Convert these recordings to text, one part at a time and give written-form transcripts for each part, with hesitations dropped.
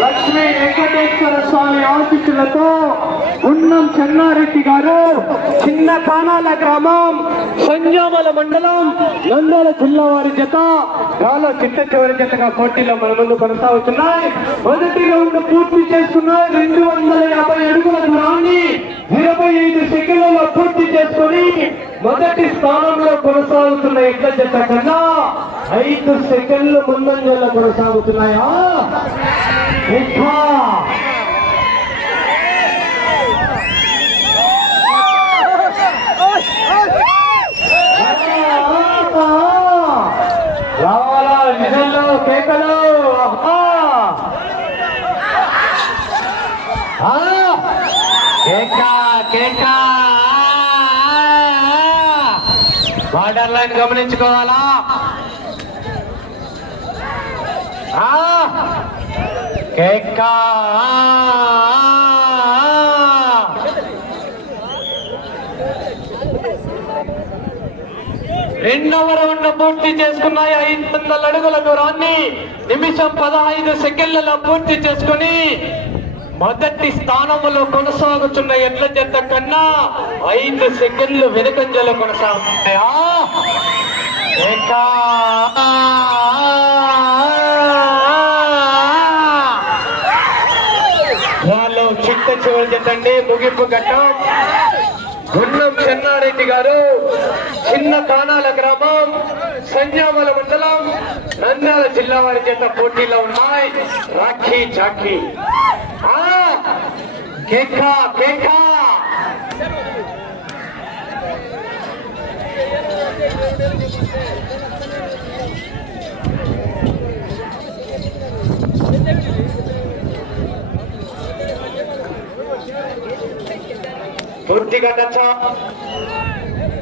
లక్ష్మీ వెంకటేశ్వర స్వామి ఆశీస్సులతో ఉన్నం చెన్నారెడ్డి గారు చిన్న కానాల గ్రామం సంజామల మండలం నంద్యాల జిల్లా వారి జత గాలో చిట్ట చివరి జతగా పోటీలో మన ముందు కొనసాగుతున్నాయి. మొదటి రౌండ్ పూర్తి చేసుకున్నాయి. 250 అడుగుల దూరాన్ని 25 సెకండ్లలో పూర్తి చేసుకుని మొదటి స్థానంలో కొనసాగుతున్న ఎడ్ల జత కన్నా 5 సెకండ్లు ముందంజలో కొనసాగుతున్నాయా? రావాలా విజల్లో కేకలు బార్డర్ లైన్ గమనించుకోవాలా? కేకా రెండవ రౌండ్ పూర్తి చేసుకున్నాయి. 500 అడుగుల దూరాన్ని నిమిషం 15 సెకండ్లలో పూర్తి చేసుకుని మొదటి స్థానంలో కొనసాగుతున్న ఎడ్ల జత కన్నా 5 సెకండ్లు వెనుకంజలో కొనసాగుతున్నాయా? వాళ్ళు చిట్ట చివరి జతండి ముగింపు ఘట్టం. గున్నం చెన్నారెడ్డి గారు చిన్న కానాల గ్రామం సంజామల మండలం నంద్యాల జిల్లా వారి చేత పోటీలో ఉన్నాయి. రాఖీ చాఖీ కేకా కేకా పూర్తిగా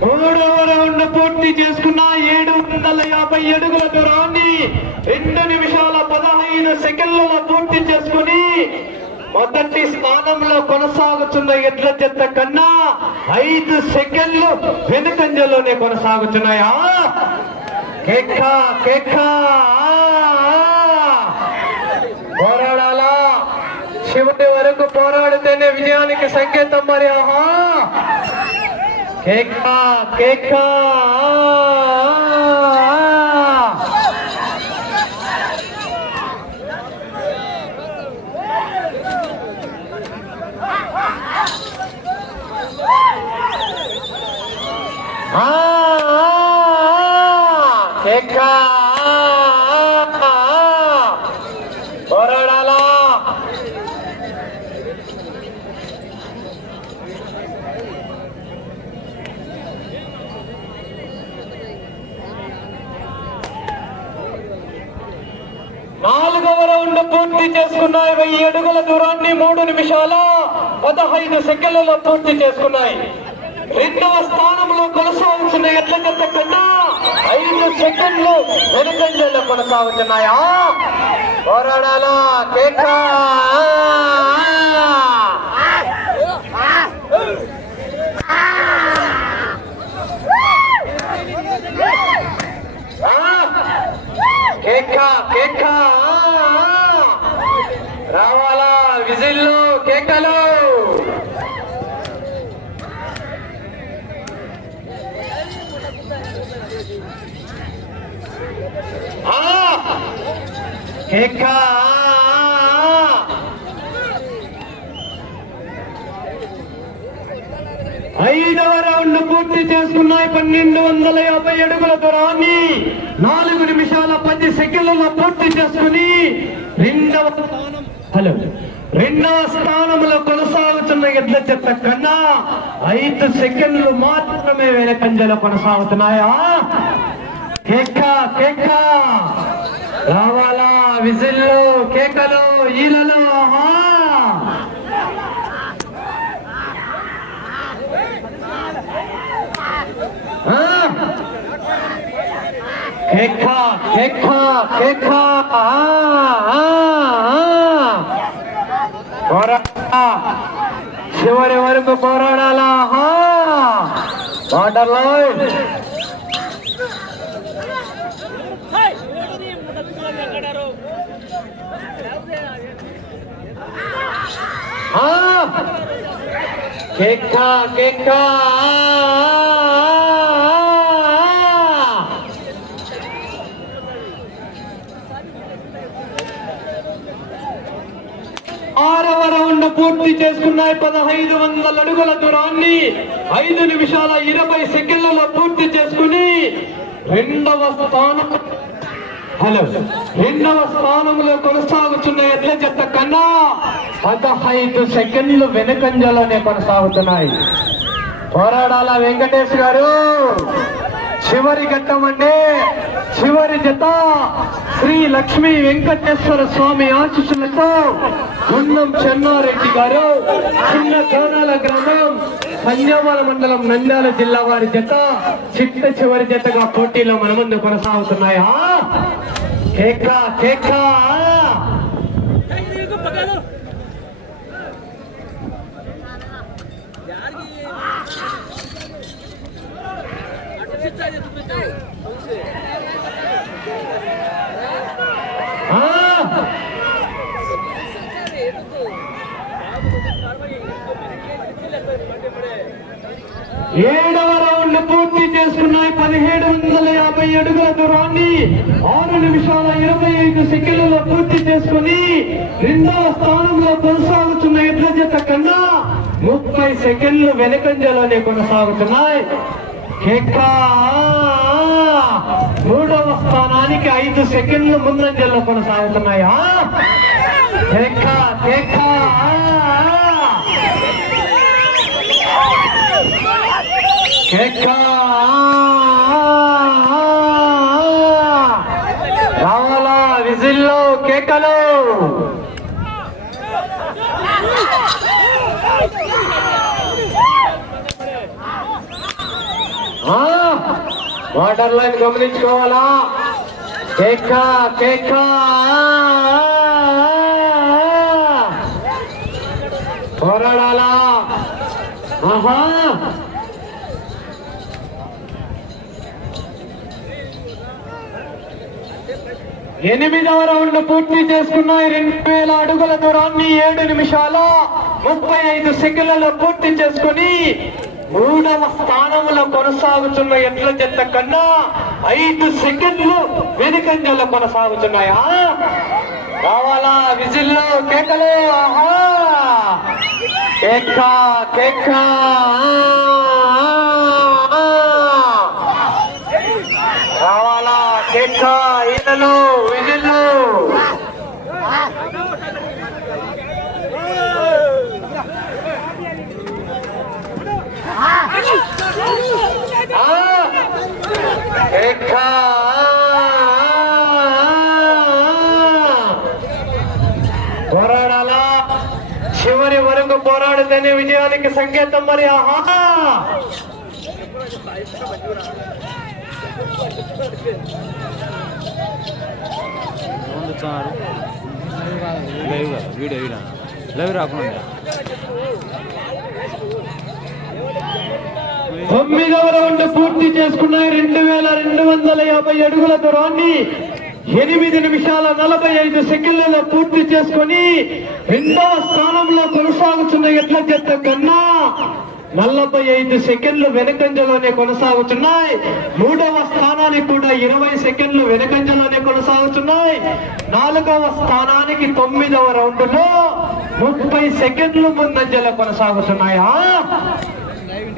మూడవ రౌండ్ పూర్తి చేసుకున్న 750 అడుగుల దూరాన్ని 2 నిమిషాల 15 సెకండ్లలో పూర్తి చేసుకుని మొదటి స్థానంలో కొనసాగుతున్న ఎడ్ల జత కన్నా 5 సెకండ్లు వెనుకంజలోనే కొనసాగుతున్నాయా? కేకా కేకా పోరాడాలా? చివరి వరకు పోరాడితేనే విజయానికి సంకేతం. మరి ఆహా కేకా కేకా కేకా పోరాడాలా? 4వ రౌండ్ పూర్తి చేసుకున్నాయి. 1000 అడుగుల దూరాన్ని 3 నిమిషాల 15 సెకండ్లలో పూర్తి చేసుకున్నాయి. 2వ స్థానంలో కొనసాగుతున్న ఎడ్ల జత కన్నా 5 సెకండ్లు వెనుకంజలో కొనసాగుతున్నాయా? పోరాడాలా? కేకా కేకా కేకా రావాలా? విజిల్లు కేకలు కేకా 5వ రౌండ్ పూర్తి చేసుకున్నాయి. 1250 అడుగుల దూరాన్ని 4 నిమిషాల 10 సెకండ్లలో పూర్తి చేసుకుని రెండవ స్థానంలో కొనసాగుతున్న ఎడ్ల జత కన్నా 5 సెకండ్లు మాత్రమే వెనకంజలో కొనసాగుతున్నాయా? కేకా కేకా రావాలా? విజిల్లు కేకలు ఈలలో కేకా కేకా కేకా చివరి వరకు పోరాడాలా వాటర్ లైన్ కేకా కేకా ఆరవ రౌండ్ పూర్తి చేసుకున్నాయి. 1500 అడుగుల దూరాన్ని 5 నిమిషాల 20 సెకండ్లలో పూర్తి చేసుకుని రెండవ స్థానంలో కొనసాగుతున్న ఎడ్ల జత కన్నా 15 సెకండ్లు వెనుకంజలోనే కొనసాగుతున్నాయి. పోరాడాల వెంకటేష్ గారు. చివరి ఘట్టం అంటే చివరి జత శ్రీ లక్ష్మీ వెంకటేశ్వర స్వామి ఆశీస్సులతో గుండం చెన్నారెడ్డి గారు, చిన్న కోనాల గ్రామం, సంజామాల మండలం, నంద్యాల జిల్లా వారి జత చిట్ట చివరి జతగా పోటీలో మన ముందు కొనసాగుతున్నాయా. కేకా కేకా ఏడవ రౌండ్ పూర్తి చేసుకున్నాయి. 1750 అడుగుల దూరాన్ని 6 నిమిషాల 25 సెకండ్లలో పూర్తి చేసుకుని రెండవ స్థానంలో కొనసాగుతున్న ఎడ్ల జత కన్నా 30 సెకండ్లు వెనుకంజలోనే కొనసాగుతున్నాయి. కేకా మూడవ స్థానానికి 5 సెకండ్లు ముందంజల్లో కొనసాగుతున్నాయా. కేకా కేకా కేకా రావాలా విజిల్లో కేకలు. వాటర్ లైన్ గమనించుకోవాలా. కేకా కేకా పోరాడాలా. ఆహా 8వ రౌండ్ పూర్తి చేసుకున్నాయి. 2000 అడుగుల దూరాన్ని 7 నిమిషాల 35 సెకండ్లలో పూర్తి చేసుకుని 3వ స్థానంలో కొనసాగుతున్న ఎడ్ల జత కన్నా 5 సెకండ్లు వెనుకంజలో కొనసాగుతున్నాయా. రావాలా విజిల్లో కేకలు. ఆహా కేకా కేకా రావాలా కేకా ఈతలు విజిల్లు. కేకా పోరాడాలా. చివరి వరకు పోరాడితేనే విజయానికి సంకేతం మరి. ఆహా లైవ్ రాకుండా 9వ రౌండ్ పూర్తి చేసుకున్నాయి. 2250 అడుగుల దూరాన్ని 8 నిమిషాల 45 సెకండ్లలో పూర్తి చేసుకుని రెండవ స్థానంలో కొనసాగుతున్న ఎడ్ల జత కన్నా 45 సెకండ్లు వెనుకంజలోనే కొనసాగుతున్నాయి. 3వ స్థానానికి కూడా 20 సెకండ్లు వెనుకంజలోనే కొనసాగుతున్నాయి. 4వ స్థానానికి 9వ రౌండ్ లో 30 సెకండ్లు ముందంజలో కొనసాగుతున్నాయా.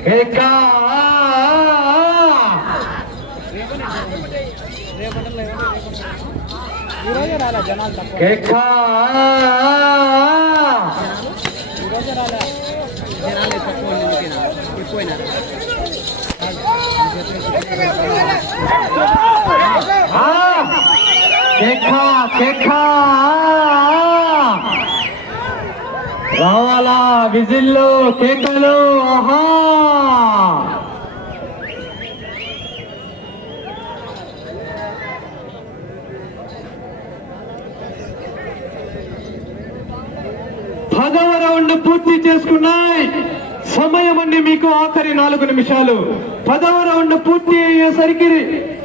కేకా కేకా కేకా కేకా రావాలా విజిల్లో కేకలు. ఆహా రౌండ్ పూర్తి చేసుకున్నాయి. సమయం అండి మీకు ఆఖరి 4 నిమిషాలు. 10వ రౌండ్ పూర్తి అయ్యేసరికి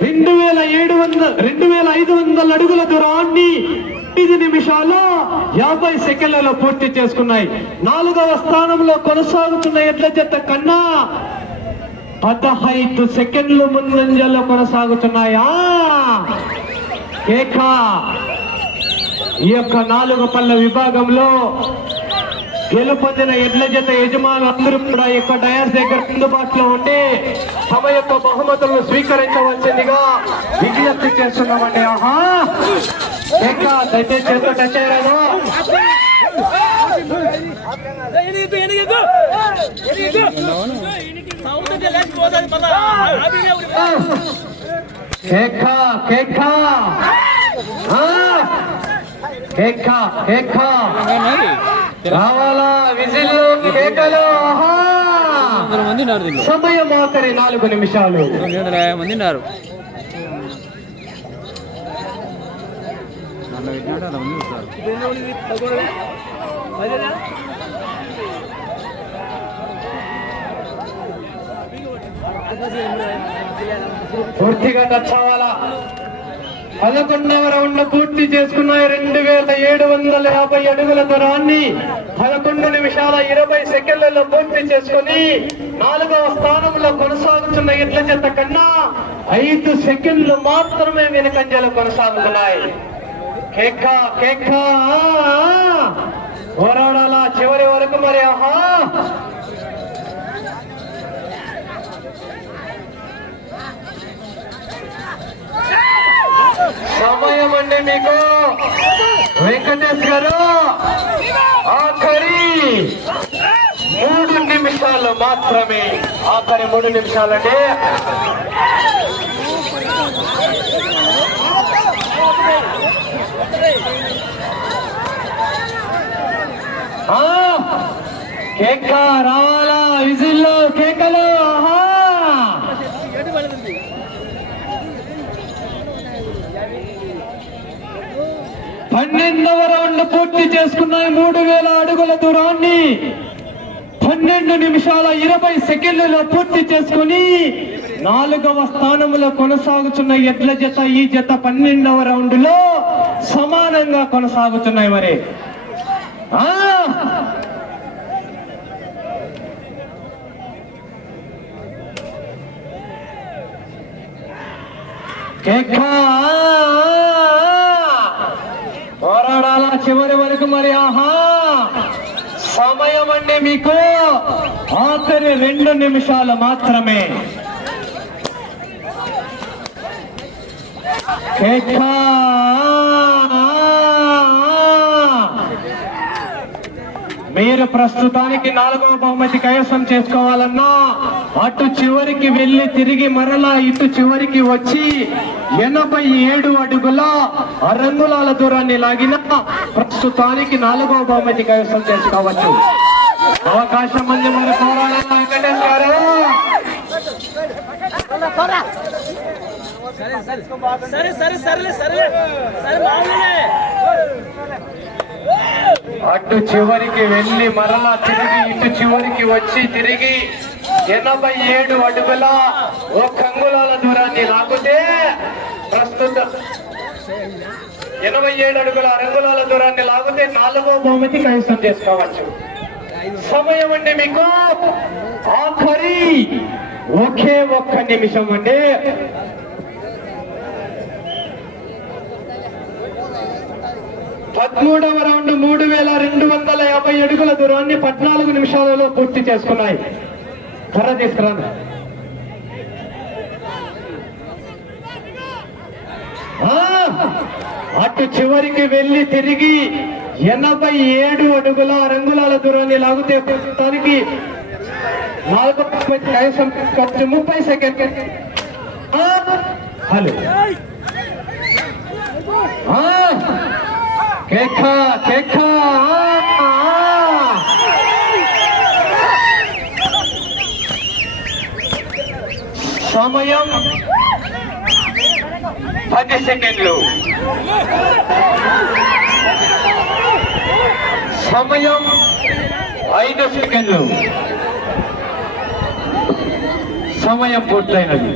2500 అడుగుల దూరాన్ని 5 నిమిషాలు 50 సెకండ్లలో పూర్తి చేసుకున్నాయి. 4వ స్థానంలో కొనసాగుతున్న ఎడ్ల జత కన్నా 15 సెకండ్లు ముందంజలో కొనసాగుతున్నాయా? కేక ఈ యొక్క 4 పళ్ళ విభాగంలో గెలుపొందిన ఎడ్ల జత యజమానులు అందరూ కూడా ఈ యొక్క డయాస్ దగ్గర అందుబాటులో ఉండి తమ యొక్క బహుమతులను స్వీకరించవలసిందిగా విజ్ఞప్తి చేస్తున్నామండి. ఆహా కేక దయచేసి చేత టచ్ అయ్యారు. కేక కేక కేక కేక రావాలా విజిల్ కేకలు. సమయం ఆఖరి 4 నిమిషాలు. 250 మంది ఉన్నారు. పూర్తిగా టచ్ అవ్వాలా. 11వ రౌండ్ పూర్తి చేసుకున్నాయి. 2750 అడుగుల దూరాన్ని 11 నిమిషాల 20 సెకండ్లలో పూర్తి చేసుకుని 4వ స్థానంలో కొనసాగుతున్న ఎడ్ల జత కన్నా 5 సెకండ్లు మాత్రమే వెనుకంజలు కొనసాగుతున్నాయి. కేక కేక పోరాడాలా చివరి వరకు మరి. ఆహా సమయం అండి మీకు వెంకటేష్ గారు. ఆఖరి 3 నిమిషాలు మాత్రమే. ఆఖరి 3 నిమిషాలండి. కేక రావాలా విజిల్లో కేకలు. ఆహా 12వ రౌండ్ పూర్తి చేసుకున్నాయి. 3000 అడుగుల దూరాన్ని 12 నిమిషాల 20 సెకండ్లలో పూర్తి చేసుకుని 4వ స్థానంలో కొనసాగుతున్న ఎడ్ల జత ఈ జత 12వ రౌండ్ లో సమానంగా కొనసాగుతున్నాయి. మరి పోరాడాలా చివరి వరకు మరి. ఆహా సమయం అండి మీకు ఆఖరి 2 నిమిషాలు మాత్రమే. మీరు ప్రస్తుతానికి 4వ బహుమతి కైవసం చేసుకోవాలన్నా అటు చివరికి వెళ్ళి తిరిగి మరలా ఇటు చివరికి వచ్చి 87 అడుగుల రంగులాల దూరాన్ని లాగిన ప్రస్తుతానికి 4వ బహుమతి కైవసం చేసుకోవచ్చు. అవకాశం ఉంది మన పోరాడాల వెంకటేష్ గారు. అటు చివరికి వెళ్ళి మరలా తిరిగి ఇటు చివరికి వచ్చి తిరిగి 87 అడుగుల 1 అంగుళాల దూరాన్ని లాగితే ప్రస్తుత 87 అడుగుల అంగుళాల దూరాన్ని లాగితే 4వ బహుమతి కైవసం చేసుకోవచ్చు. సమయం అండి మీకు ఆఖరి ఒకే 1 నిమిషం అండి. పదమూడవ రౌండ్ 3250 అడుగుల దూరాన్ని 14 నిమిషాలలో పూర్తి చేసుకున్నాయి. త్వర తీసుకురాను. అటు చివరికి వెళ్ళి తిరిగి 87 అడుగుల రంగులాల దూరాన్ని లాగితే ప్రస్తుతానికి 4వ కైవసం 30 సెకండ్. హలో కేక కేక సమయం 10 సెకండ్లు. సమయం 5 సెకండ్లు సమయం పూర్తయినది.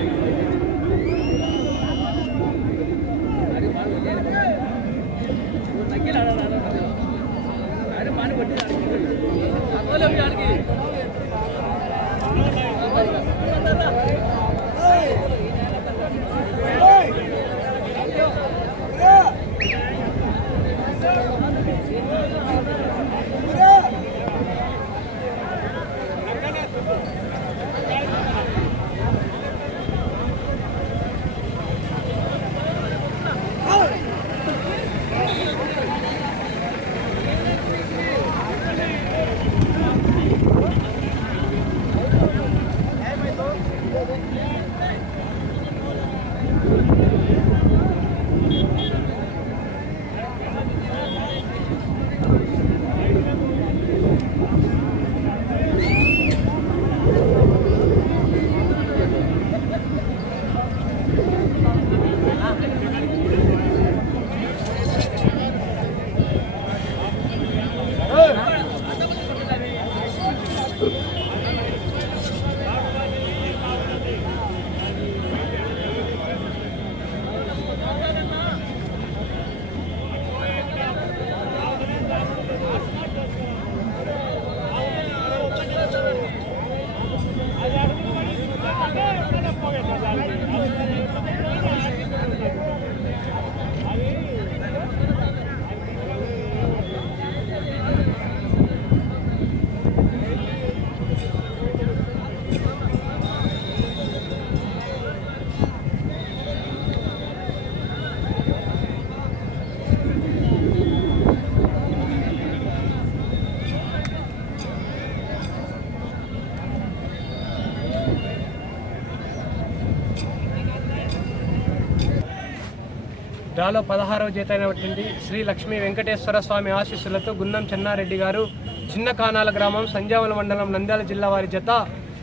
డ్రాలో 16వ జత అయినటువంటి శ్రీ లక్ష్మీ వెంకటేశ్వర స్వామి ఆశీస్సులతో గున్నం చెన్నారెడ్డి గారు చిన్న కానాల గ్రామం సంజావల మండలం నంద్యాల జిల్లా వారి జత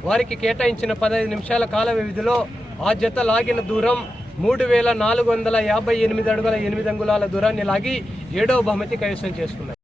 వారికి కేటాయించిన 15 నిమిషాల కాల వ్యవధిలో ఆ జత లాగిన దూరం 3458 అడుగుల 8 అంగుళాల దూరాన్ని లాగి 7వ బహుమతి కైవసం చేసుకున్నారు.